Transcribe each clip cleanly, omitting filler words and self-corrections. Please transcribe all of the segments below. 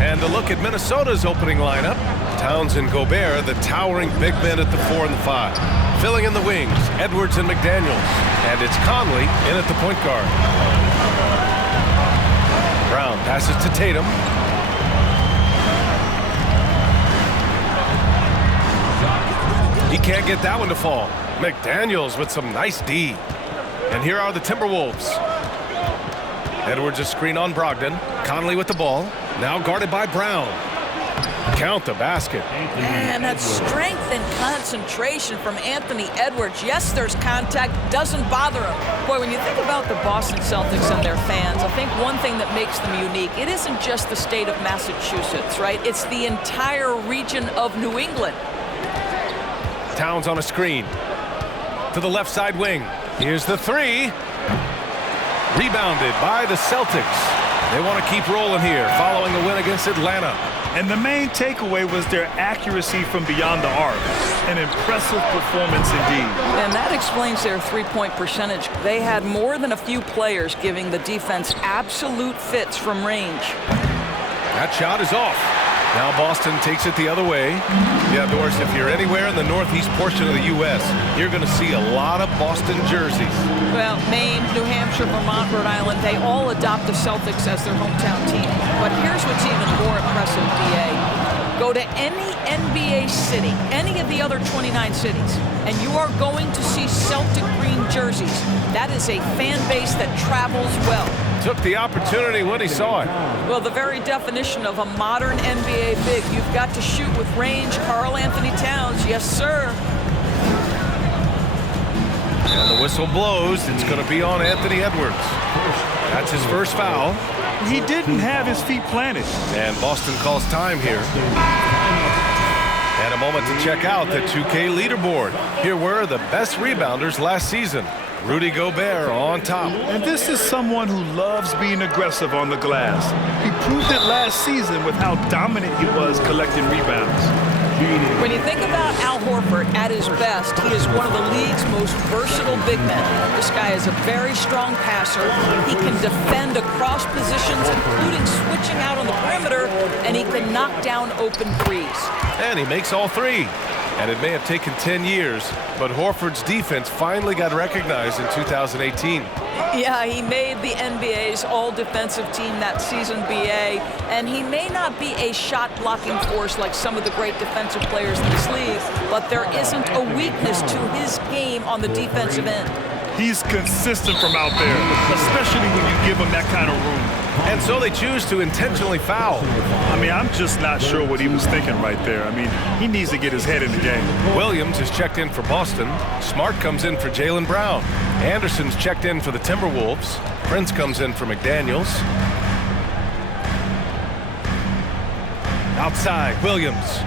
And a look at Minnesota's opening lineup. Towns and Gobert, the towering big men at the 4 and the 5. Filling in the wings, Edwards and McDaniels. And it's Conley in at the point guard. Brown passes to Tatum. He can't get that one to fall. McDaniels with some nice D. And here are the Timberwolves. Edwards a screen on Brogdon. Conley with the ball. Now guarded by Brown. Count the basket. Man, that strength and concentration from Anthony Edwards. Yes, there's contact. Doesn't bother him. Boy, when you think about the Boston Celtics and their fans, I think one thing that makes them unique, it isn't just the state of Massachusetts, right? It's the entire region of New England. Towns on a screen. To the left side wing. Here's the three. Rebounded by the Celtics. They want to keep rolling here following a win against Atlanta. And the main takeaway was their accuracy from beyond the arc. An impressive performance indeed. And that explains their three-point percentage. They had more than a few players giving the defense absolute fits from range. That shot is off. Now Boston takes it the other way. Yeah, Doris, if you're anywhere in the northeast portion of the U.S., you're going to see a lot of Boston jerseys. Well, Maine, New Hampshire, Vermont, Rhode Island, they all adopt the Celtics as their hometown team. But here's what's even more impressive, BA. Go to any NBA city, any of the other 29 cities, and you are going to see Celtic green jerseys. That is a fan base that travels well. Took the opportunity when he saw it. Well, the very definition of a modern NBA big. You've got to shoot with range. Karl Anthony Towns, yes, sir. And the whistle blows. It's going to be on Anthony Edwards. That's his first foul. He didn't have his feet planted. And Boston calls time here. And a moment to check out the 2K leaderboard. Here were the best rebounders last season. Rudy Gobert on top. And this is someone who loves being aggressive on the glass. He proved it last season with how dominant he was collecting rebounds. When you think about Al Horford at his best, he is one of the league's most versatile big men. This guy is a very strong passer. He can defend across positions, including switching out on the perimeter, and he can knock down open threes. And he makes all three. And it may have taken 10 years, but Horford's defense finally got recognized in 2018. Yeah, he made the NBA's all-defensive team that season, BA, and he may not be a shot-blocking force like some of the great defensive players in this league, but there isn't a weakness to his game on the defensive end. He's consistent from out there, especially when you give him that kind of room. And so they choose to intentionally foul. I mean, I'm just not sure what he was thinking right there. I mean, he needs to get his head in the game. Williams is checked in for Boston. Smart comes in for Jaylen Brown. Anderson's checked in for the Timberwolves. Prince comes in for McDaniels. Outside, Williams.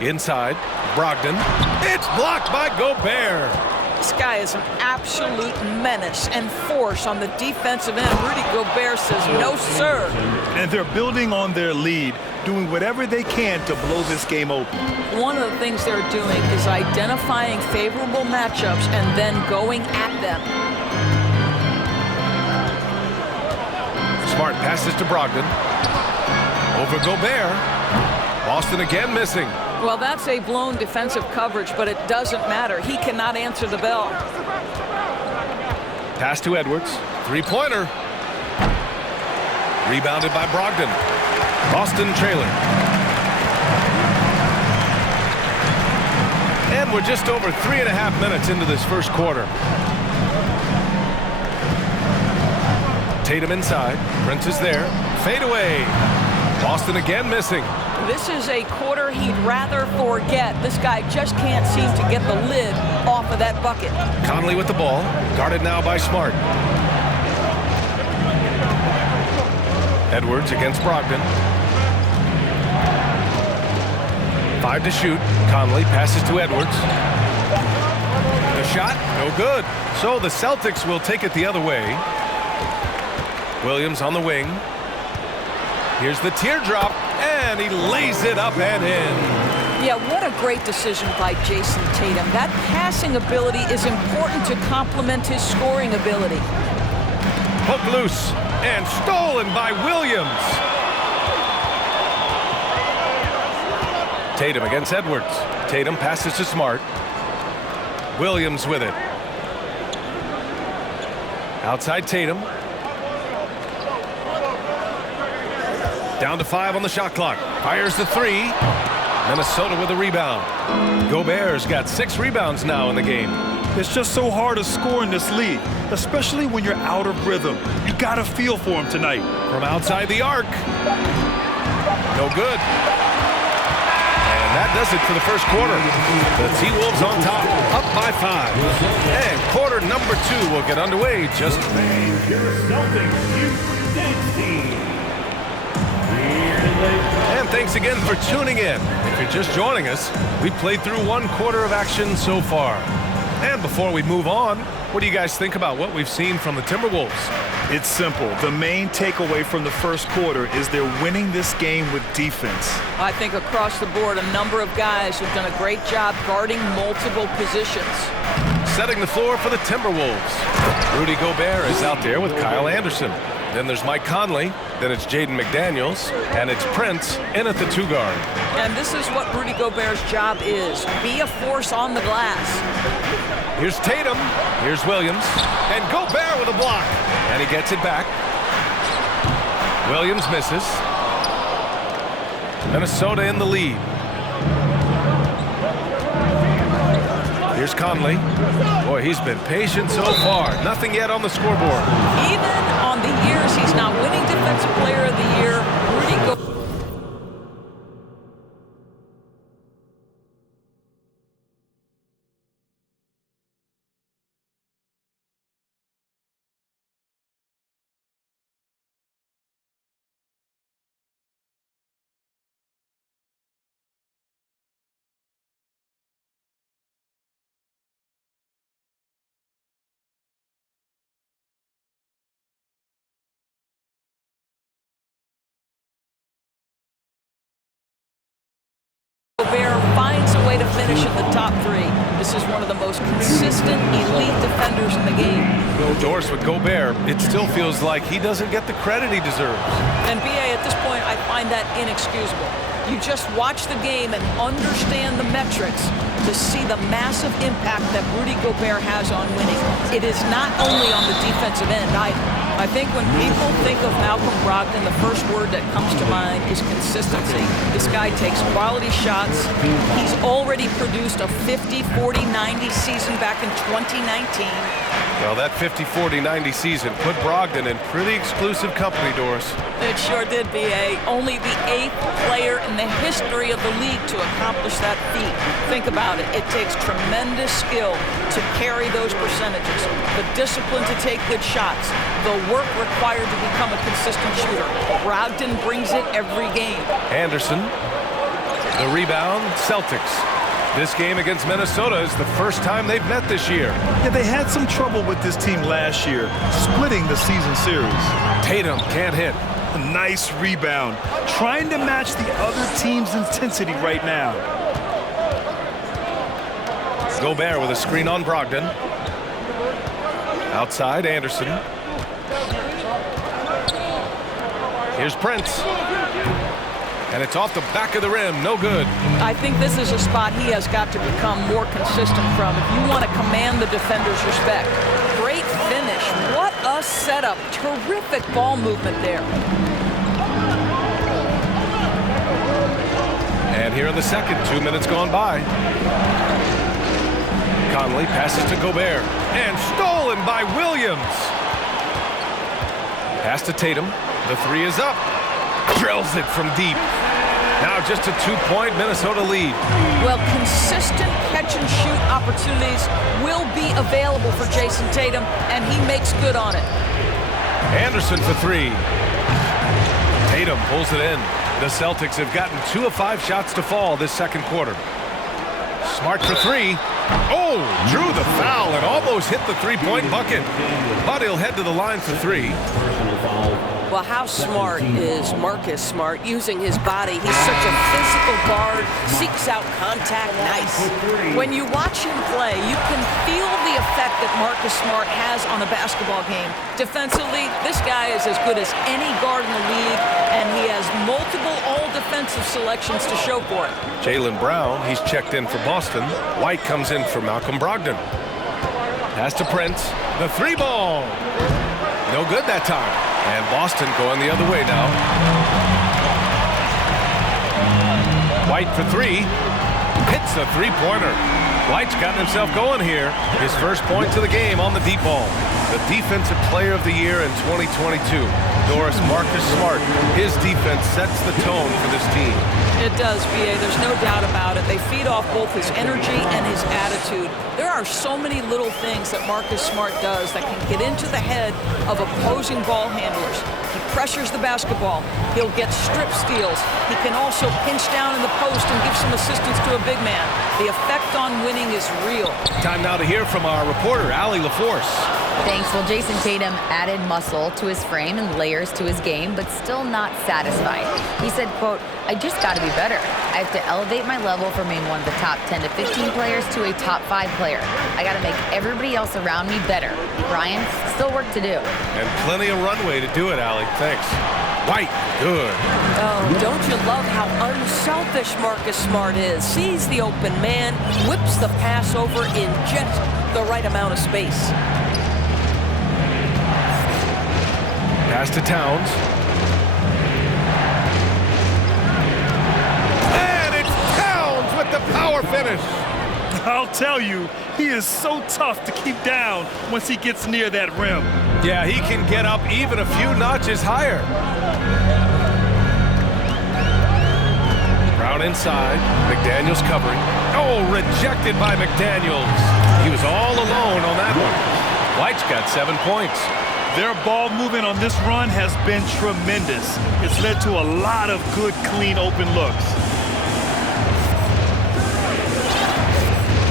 Inside, Brogdon. It's blocked by Gobert. This guy is an absolute menace and force on the defensive end. Rudy Gobert says, no, sir. And they're building on their lead, doing whatever they can to blow this game open. One of the things they're doing is identifying favorable matchups and then going at them. Smart passes to Brogdon. Over Gobert. Boston again missing. Well, that's a blown defensive coverage, but it doesn't matter. He cannot answer the bell. Pass to Edwards. Three-pointer. Rebounded by Brogdon. Boston trailing. And we're just over 3.5 minutes into this first quarter. Tatum inside. Prince is there. Fade away. Boston again missing. This is a quarter he'd rather forget. This guy just can't seem to get the lid off of that bucket. Conley with the ball. Guarded now by Smart. Edwards against Brogdon. 5 to shoot. Conley passes to Edwards. The shot, no good. So the Celtics will take it the other way. Williams on the wing. Here's the teardrop, and he lays it up and in. Yeah, what a great decision by Jason Tatum. That passing ability is important to complement his scoring ability. Hook loose and stolen by Williams. Tatum against Edwards. Tatum passes to Smart. Williams with it. Outside Tatum. Down to 5 on the shot clock. Fires the 3. Minnesota with a rebound. Gobert's got 6 rebounds now in the game. It's just so hard to score in this league, especially when you're out of rhythm. You got a feel for him tonight. From outside the arc. No good. And that does it for the first quarter. The T-Wolves on top, up by 5. And quarter number 2 will get underway just And thanks again for tuning in. If you're just joining us, we played through 1 quarter of action so far. And before we move on, what do you guys think about what we've seen from the Timberwolves? It's simple. The main takeaway from the first quarter is they're winning this game with defense. I think across the board, a number of guys have done a great job guarding multiple positions. Setting the floor for the Timberwolves. Rudy Gobert is out there with Kyle Anderson. Then there's Mike Conley. Then it's Jaden McDaniels. And it's Prince in at the 2 guard. And this is what Rudy Gobert's job is. Be a force on the glass. Here's Tatum. Here's Williams. And Gobert with a block. And he gets it back. Williams misses. Minnesota in the lead. Here's Conley. Boy, he's been patient so far. Nothing yet on the scoreboard. Even on the years he's not winning Defensive Player of the Year, Rudy Gobert. Gobert finds a way to finish in the top 3. This is one of the most consistent elite defenders in the game. Doris, with Gobert, it still feels like he doesn't get the credit he deserves. And BA, at this point, I find that inexcusable. You just watch the game and understand the metrics to see the massive impact that Rudy Gobert has on winning. It is not only on the defensive end either. I think when people think of Malcolm Brogdon, the first word that comes to mind is consistency. This guy takes quality shots. He's already produced a 50-40-90 season back in 2019. Well, that 50-40-90 season put Brogdon in pretty exclusive company, Doris. It sure did, B.A. Only the 8th player in the history of the league to accomplish that feat. Think about it. It takes tremendous skill to carry those percentages, the discipline to take good shots, the work required to become a consistent shooter. Brogdon brings it every game. Anderson, the rebound, Celtics. This game against Minnesota is the first time they've met this year. Yeah, they had some trouble with this team last year, splitting the season series. Tatum can't hit. A nice rebound, trying to match the other team's intensity right now. Gobert with a screen on Brogdon. Outside, Anderson. Here's Prince. And it's off the back of the rim. No good. I think this is a spot he has got to become more consistent from if you want to command the defender's respect. Great finish. What a setup. Terrific ball movement there. And here in the second, 2 minutes gone by. Conley passes to Gobert. And stolen by Williams. Pass to Tatum. The 3 is up. Drills it from deep. Now just a 2-point Minnesota lead. Well, consistent catch-and-shoot opportunities will be available for Jason Tatum, and he makes good on it. Anderson for 3. Tatum pulls it in. The Celtics have gotten 2 of 5 shots to fall this second quarter. Smart for 3. Oh, drew the foul and almost hit the 3-point bucket. But he'll head to the line for 3. Well, how smart is Marcus Smart using his body? He's such a physical guard, seeks out contact, nice. When you watch him play, you can feel the effect that Marcus Smart has on a basketball game. Defensively, this guy is as good as any guard in the league, and he has multiple all defensive selections to show for it. Jaylen Brown, he's checked in for Boston. White comes in for Malcolm Brogdon. Pass to Prince. The three ball. No good that time. And Boston going the other way now. White for three. Hits the three-pointer. White's gotten himself going here. His first points of the game on the deep ball. The Defensive Player of the Year in 2022. Doris, Marcus Smart. His defense sets the tone for this team. It does, B.A. There's no doubt about it. They feed off both his energy and his attitude. There are so many little things that Marcus Smart does that can get into the head of opposing ball handlers. He pressures the basketball. He'll get strip steals. He can also pinch down in the post and give some assistance to a big man. The effect on winning is real. Time now to hear from our reporter, Allie LaForce. Thanks. Well, Jason Tatum added muscle to his frame and layers to his game, but still not satisfied. He said, quote, "I just got to be better. I have to elevate my level from being one of the top 10 to 15 players to a top 5 player. I got to make everybody else around me better. Brian, still work to do." And plenty of runway to do it, Allie. Thanks. White, good. Oh, don't you love how unselfish Marcus Smart is? Sees the open man, whips the pass over in just the right amount of space. Pass to Towns. And it's Towns with the power finish. I'll tell you, he is so tough to keep down once he gets near that rim. Yeah, he can get up even a few notches higher. Brown inside. McDaniels covering. Oh, rejected by McDaniels. He was all alone on that one. White's got 7 points. Their ball movement on this run has been tremendous. It's led to a lot of good, clean, open looks.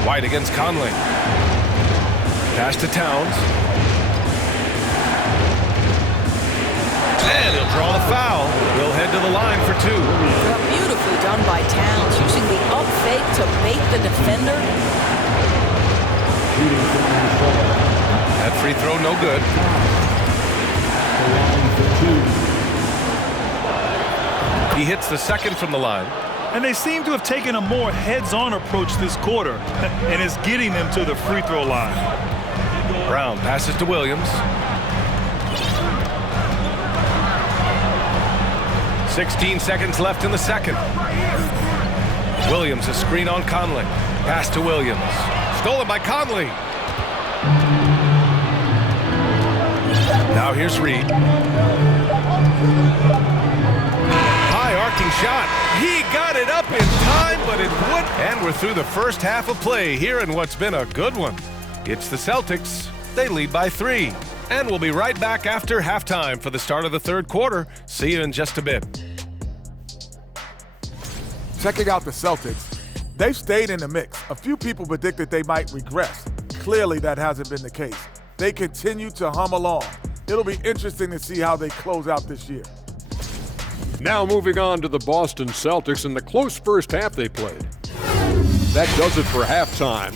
White against Conley. Pass to Towns. And he'll draw the foul. He'll head to the line for 2. Well, beautifully done by Towns, using the up fake to bait the defender. That free throw no good. He hits the second from the line. And they seem to have taken a more heads-on approach this quarter, and it's getting them to the free throw line. Brown passes to Williams. 16 seconds left in the second. Williams, a screen on Conley. Pass to Williams. Stolen by Conley. Now here's Reed. High arcing shot. He got it up in time, but it would. And we're through the first half of play here in what's been a good one. It's the Celtics. They lead by 3. And we'll be right back after halftime for the start of the third quarter. See you in just a bit. Checking out the Celtics, they've stayed in the mix. A few people predicted they might regress. Clearly, that hasn't been the case. They continue to hum along. It'll be interesting to see how they close out this year. Now moving on to the Boston Celtics and the close first half they played. That does it for halftime.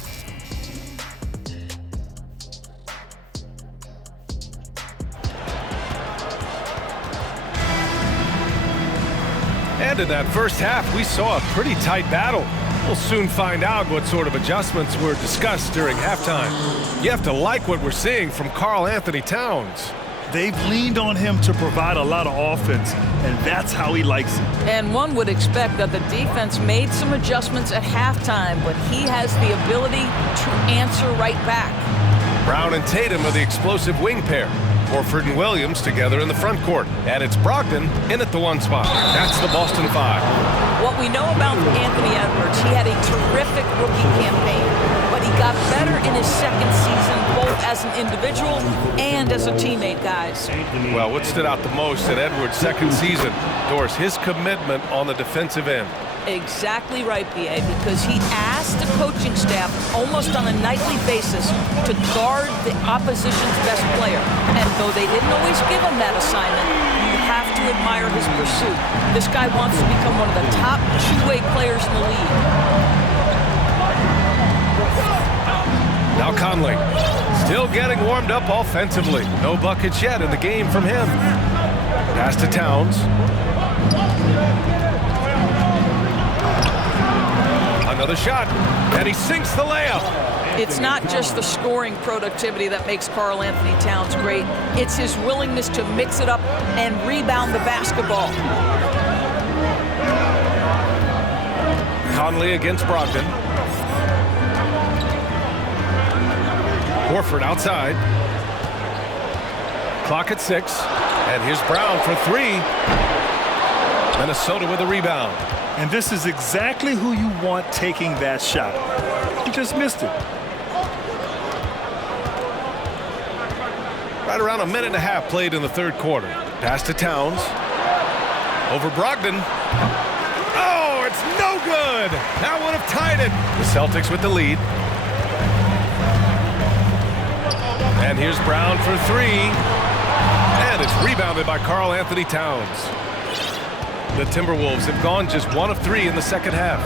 And in that first half, we saw a pretty tight battle. We'll soon find out what sort of adjustments were discussed during halftime. You have to like what we're seeing from Karl Anthony Towns. They've leaned on him to provide a lot of offense, and that's how he likes it. And one would expect that the defense made some adjustments at halftime, but he has the ability to answer right back. Brown and Tatum are the explosive wing pair. Horford and Williams together in the front court. And it's Brogdon in at the 1 spot. That's the Boston 5. What we know about Anthony Edwards, he had a terrific rookie campaign, but he got better in his second season, both as an individual and as a teammate, guys. Well, what stood out the most at Edwards' second season, Doris, his commitment on the defensive end. Exactly right, B.A., because he asked the coaching staff almost on a nightly basis to guard the opposition's best player. And though they didn't always give him that assignment, you have to admire his pursuit. This guy wants to become one of the top two-way players in the league. Now Conley, still getting warmed up offensively. No buckets yet in the game from him. Pass to Towns. Another shot, and he sinks the layup. It's not just the scoring productivity that makes Karl Anthony Towns great. It's his willingness to mix it up and rebound the basketball. Conley against Brogdon. Horford outside. Clock at 6. And here's Brown for 3. Minnesota with a rebound. And this is exactly who you want taking that shot. He just missed it. Right around a minute and a half played in the third quarter. Pass to Towns. Over Brogdon. Oh, it's no good. That would have tied it. The Celtics with the lead. And here's Brown for 3. And it's rebounded by Karl Anthony Towns. The Timberwolves have gone just 1 of 3 in the second half.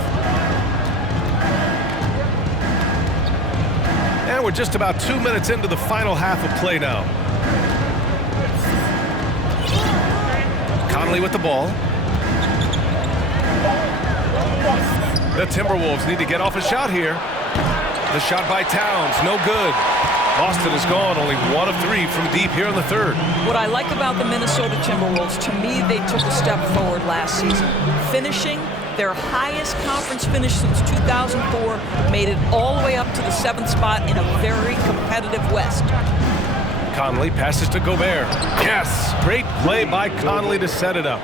And we're just about 2 minutes into the final half of play now. Conley with the ball. The Timberwolves need to get off a shot here. The shot by Towns, no good. Boston has gone only 1 of 3 from deep here in the third. What I like about the Minnesota Timberwolves, to me, they took a step forward last season. Finishing their highest conference finish since 2004, made it all the way up to the 7th spot in a very competitive West. Conley passes to Gobert. Yes, great play by Conley to set it up.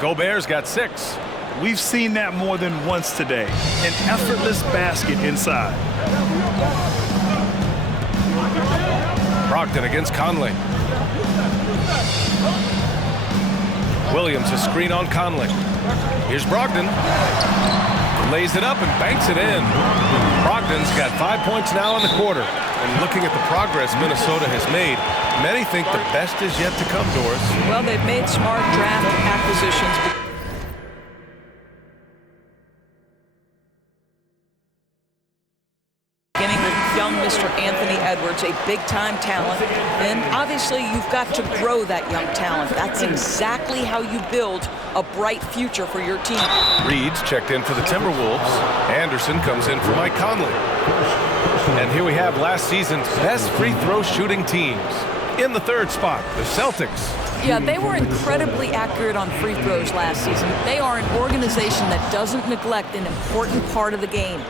Gobert's got 6. We've seen that more than once today. An effortless basket inside. Brogdon against Conley. Williams a screen on Conley. Here's Brogdon. Lays it up and banks it in. Brogdon's got 5 points now in the quarter. And looking at the progress Minnesota has made, many think the best is yet to come, Doris. Well, they've made smart draft acquisitions. Beginning with young Mr. Anthony Edwards, a big-time talent. And obviously, you've got to grow that young talent. That's exactly how you build a bright future for your team. Reed's checked in for the Timberwolves. Anderson comes in for Mike Conley. And here we have last season's best free throw shooting teams. In the third spot, the Celtics. Yeah, they were incredibly accurate on free throws last season. They are an organization that doesn't neglect an important part of the game.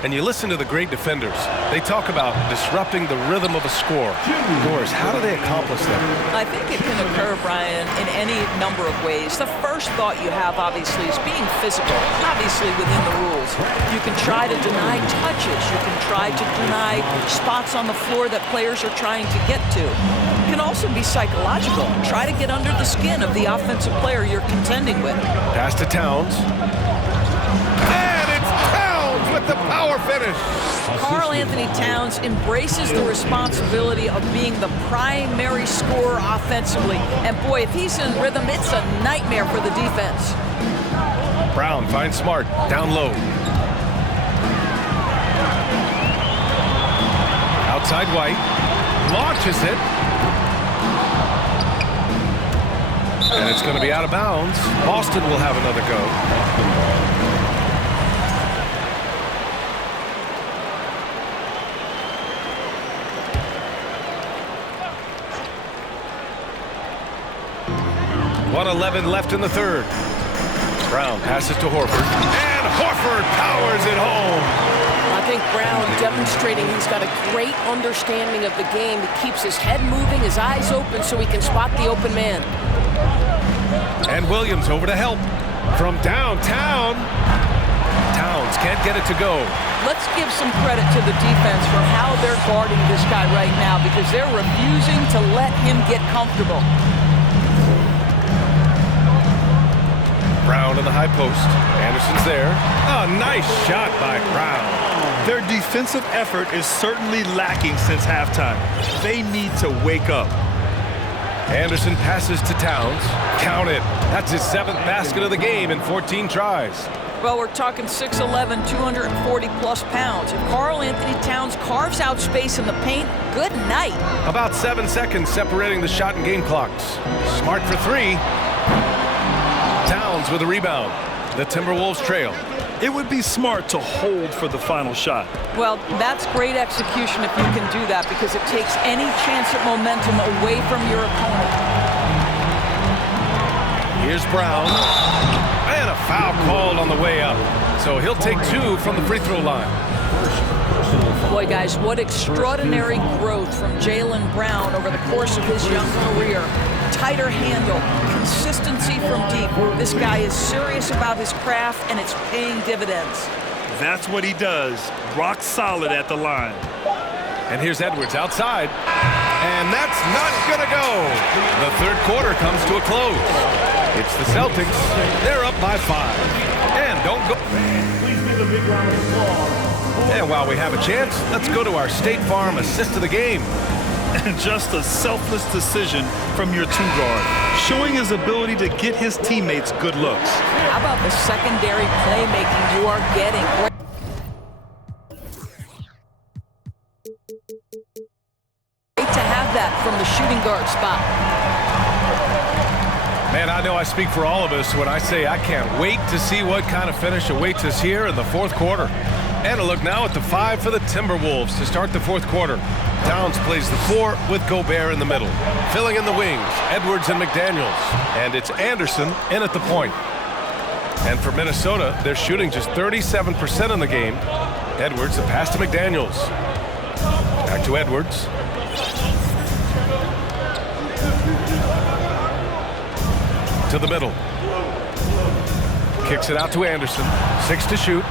And you listen to the great defenders. They talk about disrupting the rhythm of a score. Doris, how do they accomplish that? I think it can occur, Brian, in any number of ways. The first thought you have, obviously, is being physical, obviously within the rules. You can try to deny touches. You can try to deny spots on the floor that players are trying to get to. It can also be psychological. Try to get under the skin of the offensive player you're contending with. Pass to Towns. With the power finish. Karl Anthony Towns embraces the responsibility of being the primary scorer offensively. And boy, if he's in rhythm, it's a nightmare for the defense. Brown finds Smart down low. Outside White. Launches it. And it's going to be out of bounds. Boston will have another go. .11 left in the third. Brown passes to Horford. And Horford powers it home. I think Brown demonstrating he's got a great understanding of the game. He keeps his head moving, his eyes open so he can spot the open man. And Williams over to help. From downtown. Towns can't get it to go. Let's give some credit to the defense for how they're guarding this guy right now, because they're refusing to let him get comfortable. Brown in the high post. Anderson's there. A nice shot by Brown. Their defensive effort is certainly lacking since halftime. They need to wake up. Anderson passes to Towns. Count it. That's his 7th basket of the game in 14 tries. Well, we're talking 6'11", 240-plus pounds. If Karl Anthony Towns carves out space in the paint, good night. About 7 seconds separating the shot and game clocks. Smart for 3. Towns with a rebound. The Timberwolves trail. It would be smart to hold for the final shot. Well, that's great execution if you can do that, because it takes any chance at momentum away from your opponent. Here's Brown. And a foul called on the way up. So he'll take 2 from the free throw line. Boy, guys, what extraordinary growth from Jaylen Brown over the course of his young career. Tighter handle, consistency from deep. This guy is serious about his craft, and it's paying dividends. That's what he does. Rock solid at the line. And here's Edwards outside. And that's not going to go. The third quarter comes to a close. It's the Celtics. They're up by 5. And don't go. And while we have a chance, let's go to our State Farm assist of the game. And just a selfless decision from your two-guard, showing his ability to get his teammates good looks. How about the secondary playmaking you are getting? Great to have that from the shooting guard spot. Man, I know I speak for all of us when I say I can't wait to see what kind of finish awaits us here in the fourth quarter. And a look now at the 5 for the Timberwolves to start the fourth quarter. Downs plays the 4 with Gobert in the middle. Filling in the wings, Edwards and McDaniels. And it's Anderson in at the point. And for Minnesota, they're shooting just 37% in the game. Edwards, a pass to McDaniels. Back to Edwards. To the middle. Kicks it out to Anderson. 6 to shoot.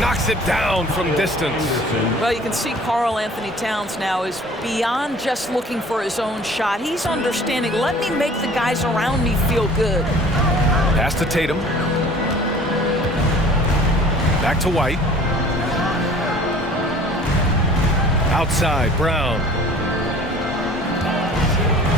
Knocks it down from distance. Well, you can see Karl Anthony Towns now is beyond just looking for his own shot. He's understanding, let me make the guys around me feel good. Pass to Tatum. Back to White. Outside, Brown.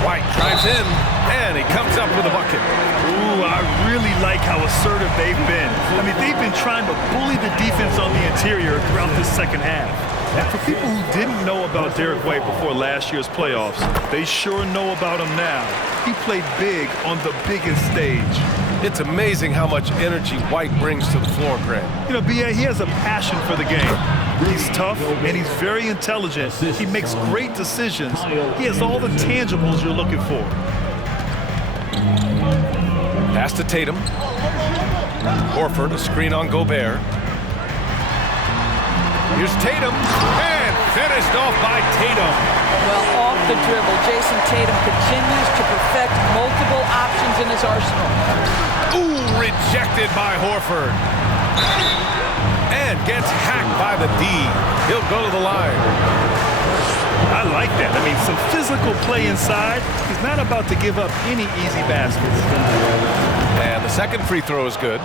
White drives in, and he comes up with a bucket. Ooh, I really like how assertive they've been. I mean, they've been trying to bully the defense on the interior throughout this second half. And for people who didn't know about Derek White before last year's playoffs, they sure know about him now. He played big on the biggest stage. It's amazing how much energy White brings to the floor, Grant. You know, B.A., he has a passion for the game. He's tough, and he's very intelligent. He makes great decisions. He has all the tangibles you're looking for. Pass to Tatum. Horford, a screen on Gobert. Here's Tatum, and finished off by Tatum. Well, off the dribble, Jason Tatum continues to perfect multiple options in his arsenal. Ooh, rejected by Horford. And gets hacked by the D. He'll go to the line. I like that. I mean, some physical play inside. He's not about to give up any easy baskets. And the second free throw is good.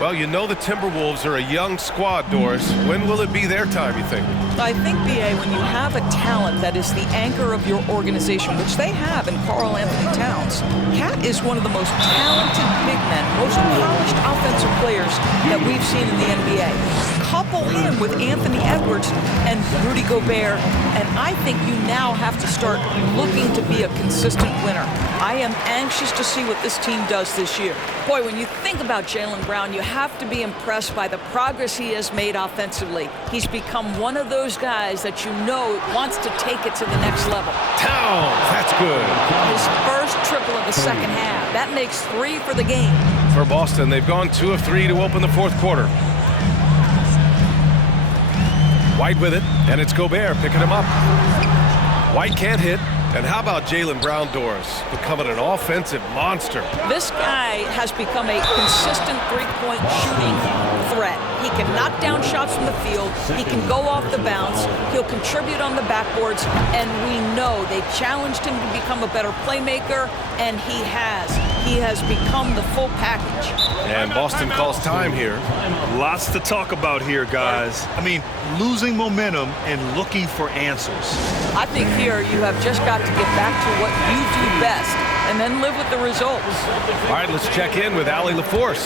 Well, you know the Timberwolves are a young squad, Doris. When will it be their time, you think? I think, B.A., when you have a talent that is the anchor of your organization, which they have in Karl Anthony Towns, Cat is one of the most talented big men, most polished offensive players that we've seen in the NBA. Couple him with Anthony Edwards and Rudy Gobert, and I think you now have to start looking to be a consistent winner. I am anxious to see what this team does this year. Boy, when you think about Jaylen Brown, you have to be impressed by the progress he has made offensively. He's become one of those guys that you know wants to take it to the next level. Towns, that's good. His first triple of the second half. That makes 3 for the game. For Boston, they've gone 2 of 3 to open the fourth quarter. White with it, and it's Gobert picking him up. White can't hit. And how about Jaylen Brown, Doris, becoming an offensive monster? This guy has become a consistent three-point shooting threat. He can knock down shots from the field. He can go off the bounce. He'll contribute on the backboards. And we know they challenged him to become a better playmaker, and he has. He has become the full package. And Boston calls time here. Lots to talk about here, guys. I mean, losing momentum and looking for answers. I think here you have just got to get back to what you do best and then live with the results. All right, let's check in with Allie LaForce.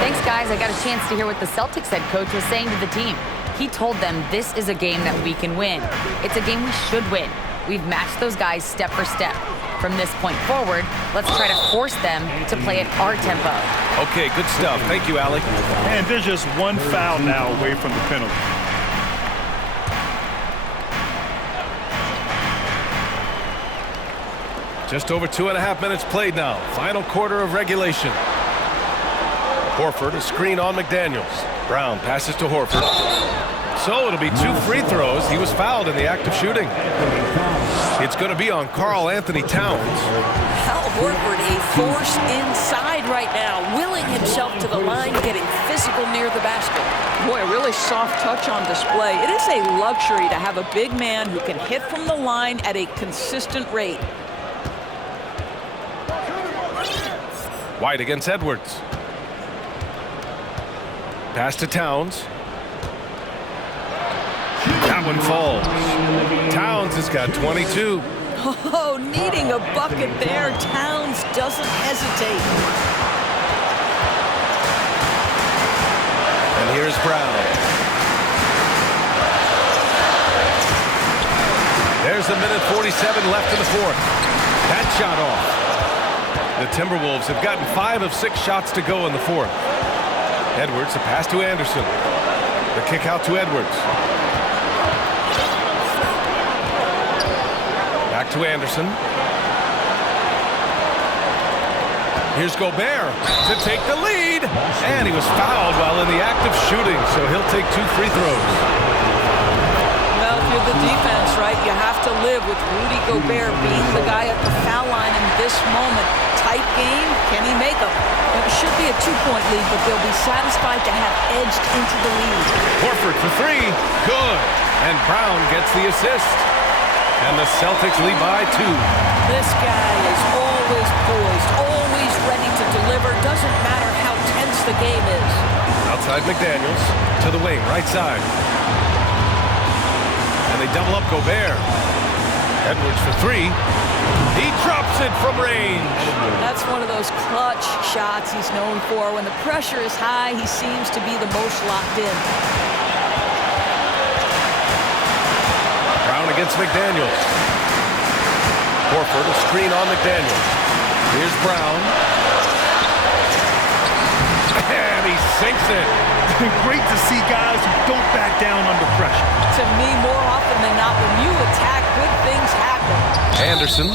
Thanks, guys. I got a chance to hear what the Celtics head coach was saying to the team. He told them this is a game that we can win. It's a game we should win. We've matched those guys step for step. From this point forward, let's try to force them to play at our tempo. Okay, good stuff. Thank you, Allie. And they're just one foul now away from the penalty. Just over 2.5 minutes played now. Final quarter of regulation. Horford, a screen on McDaniels. Brown passes to Horford. So it'll be 2 free throws. He was fouled in the act of shooting. It's going to be on Karl Anthony Towns. Al Horford, a force inside right now, willing himself to the line, getting physical near the basket. Boy, a really soft touch on display. It is a luxury to have a big man who can hit from the line at a consistent rate. White against Edwards. Pass to Towns. That one falls. Towns has got 22. Oh, needing a bucket there. Towns doesn't hesitate. And here's Brown. There's a minute 47 left in the fourth. That shot off. The Timberwolves have gotten 5 of 6 shots to go in the fourth. Edwards, a pass to Anderson. The kick out to Edwards. Back to Anderson. Here's Gobert to take the lead. And he was fouled while in the act of shooting, so he'll take 2 free throws. Well, if you're the defense, right, you have to live with Rudy Gobert being the guy at the foul line in this moment. Tight game, can he make them? It should be a 2-point lead, but they'll be satisfied to have edged into the lead. Horford for 3. Good. And Brown gets the assist. And the Celtics lead by 2. This guy is always poised, always ready to deliver. Doesn't matter how tense the game is. Outside McDaniels to the wing, right side. And they double up Gobert. Edwards for 3. He drops it from range. That's one of those clutch shots he's known for. When the pressure is high, he seems to be the most locked in. Brown against McDaniels. Horford, a screen on McDaniels. Here's Brown. And he sinks it. Great to see guys who don't back down under pressure. To me, more often than not, when you attack, good things happen. Anderson.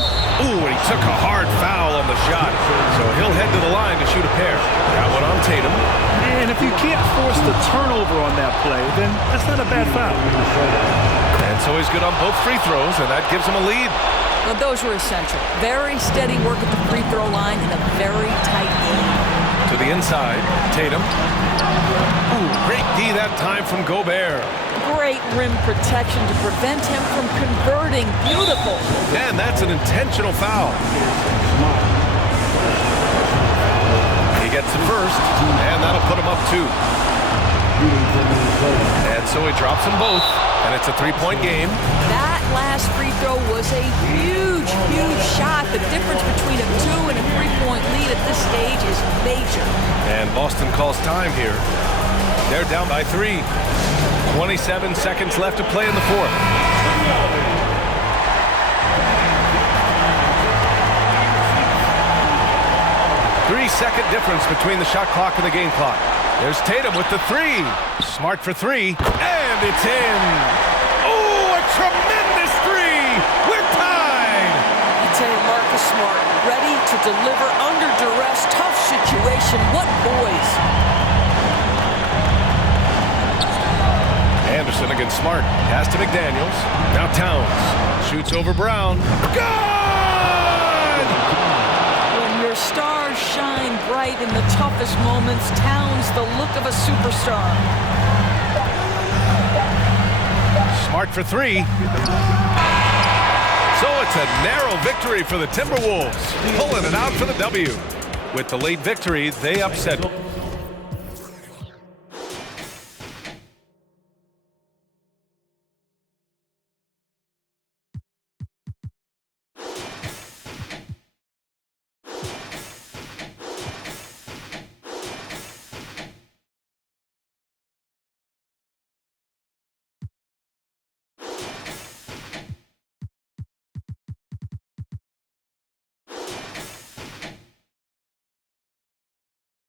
Ooh, and he took a hard foul on the shot. So he'll head to the line to shoot a pair. Got one on Tatum. And if you can't force the turnover on that play, then that's not a bad foul. And so he's good on both free throws, and that gives him a lead. Well, those were essential. Very steady work at the free throw line in a very tight game. To the inside, Tatum. Ooh, great D that time from Gobert. Great rim protection to prevent him from converting. Beautiful. And that's an intentional foul. He gets the first, and that'll put him up 2. And so he drops them both, and it's a 3-point game. That last free throw was a huge, huge shot. The difference between a 2 and a 3-point lead at this stage is major. And Boston calls time here. They're down by 3. 27 seconds left to play in the fourth. Three-second difference between the shot clock and the game clock. There's Tatum with the 3. Smart for 3. And it's in. Oh, a tremendous 3. We're tied. I tell you, Marcus Smart, ready to deliver under duress, tough situation. What boys. Anderson against Smart. Pass to McDaniels. Now Towns. Shoots over Brown. Good! When your stars shine bright in the toughest moments, Towns the look of a superstar. Smart for 3. So it's a narrow victory for the Timberwolves. Pulling it out for the W. With the late victory, they upset